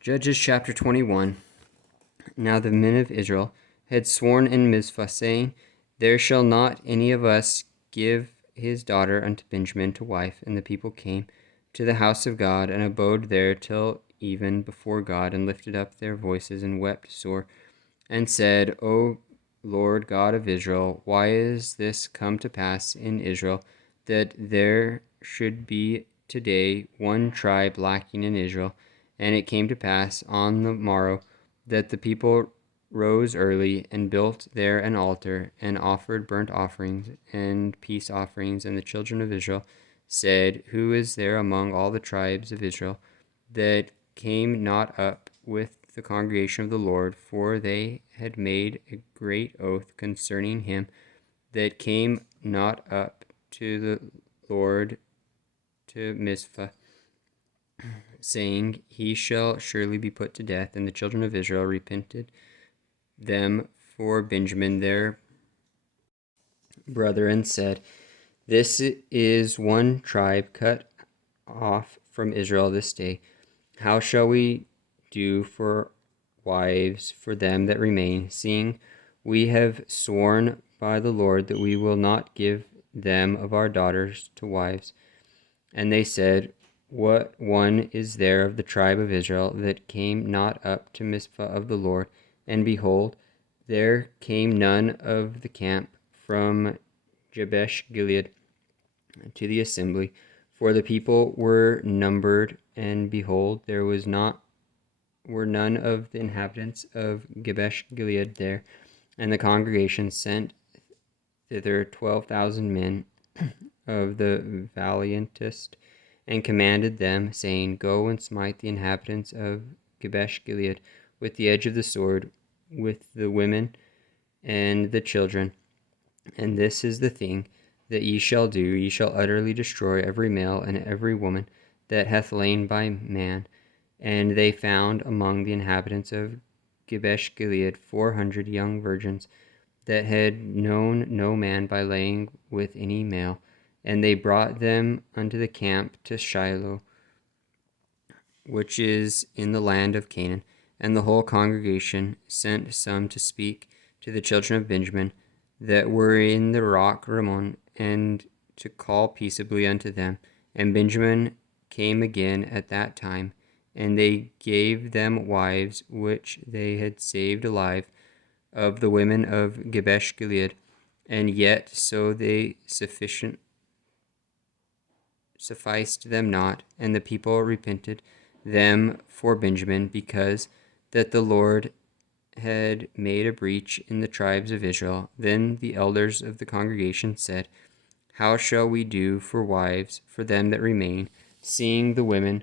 Judges chapter 21. Now the men of Israel had sworn in Mizpah, saying, There shall not any of us give his daughter unto Benjamin to wife. And the people came to the house of God, and abode there till even before God, and lifted up their voices, and wept sore, and said, O Lord God of Israel, why is this come to pass in Israel, that there should be today one tribe lacking in Israel? And it came to pass on the morrow that the people rose early, and built there an altar, and offered burnt offerings and peace offerings. And the children of Israel said, Who is there among all the tribes of Israel that came not up with the congregation of the Lord? For they had made a great oath concerning him that came not up to the Lord to Mizpah, saying, He shall surely be put to death. And the children of Israel repented them for Benjamin their brother, and said, This is one tribe cut off from Israel this day. How shall we do for wives for them that remain, seeing we have sworn by the Lord that we will not give them of our daughters to wives? And they said, What one is there of the tribe of Israel that came not up to Mizpah of the Lord? And behold, there came none of the camp from Jabesh Gilead to the assembly, for the people were numbered, and behold, there were none of the inhabitants of Jabesh Gilead there. And the congregation sent thither 12,000 men of the valiantest, and commanded them, saying, Go and smite the inhabitants of Jabesh Gilead with the edge of the sword, with the women and the children. And this is the thing that ye shall do: ye shall utterly destroy every male and every woman that hath lain by man. And they found among the inhabitants of Jabesh Gilead 400 young virgins that had known no man by laying with any male. And they brought them unto the camp to Shiloh, which is in the land of Canaan. And the whole congregation sent some to speak to the children of Benjamin that were in the rock Rimmon, and to call peaceably unto them. And Benjamin came again at that time, and they gave them wives which they had saved alive of the women of Jabesh Gilead. And yet so they sufficed them not, and the people repented them for Benjamin, because that the Lord had made a breach in the tribes of Israel. Then the elders of the congregation said, How shall we do for wives for them that remain, seeing the women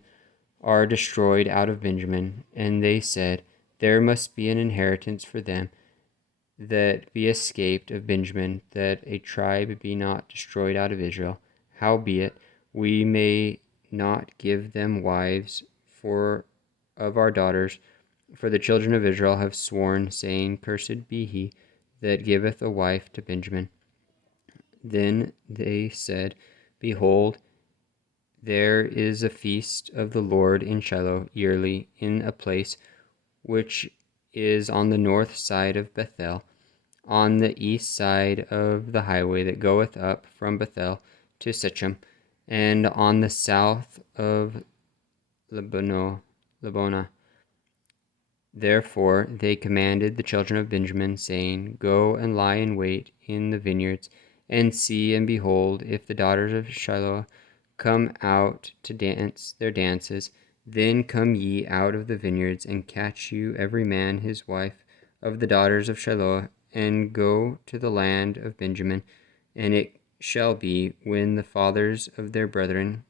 are destroyed out of Benjamin? And they said, There must be an inheritance for them that be escaped of Benjamin, that a tribe be not destroyed out of Israel. Howbeit, we may not give them wives of our daughters, for the children of Israel have sworn, saying, Cursed be he that giveth a wife to Benjamin. Then they said, Behold, there is a feast of the Lord in Shiloh yearly, in a place which is on the north side of Bethel, on the east side of the highway that goeth up from Bethel to Shechem, and on the south of Lebonah. Therefore they commanded the children of Benjamin, saying, Go and lie in wait in the vineyards, and see, and behold, if the daughters of Shiloh come out to dance their dances, then come ye out of the vineyards, and catch you every man his wife of the daughters of Shiloh, and go to the land of Benjamin. And it shall be, when the fathers of their brethren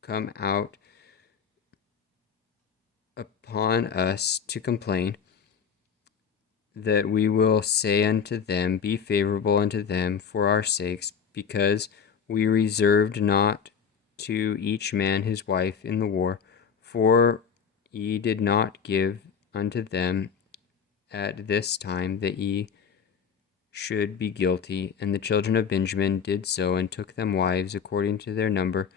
come out upon us to complain, that we will say unto them, Be favorable unto them for our sakes, because we reserved not to each man his wife in the war, for ye did not give unto them at this time, that ye should be guilty. And the children of Benjamin did so, and took them wives according to their number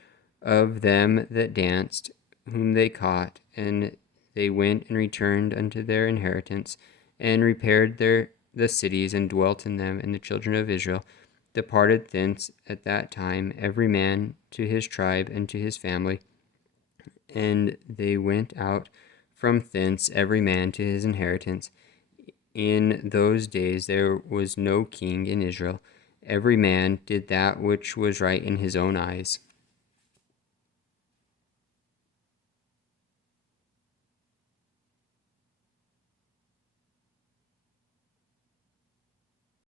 of them that danced, whom they caught. And they went and returned unto their inheritance, and repaired the cities, and dwelt in them. And the children of Israel departed thence at that time, every man to his tribe and to his family. And they went out from thence, every man to his inheritance. In those days there was no king in Israel. Every man did that which was right in his own eyes.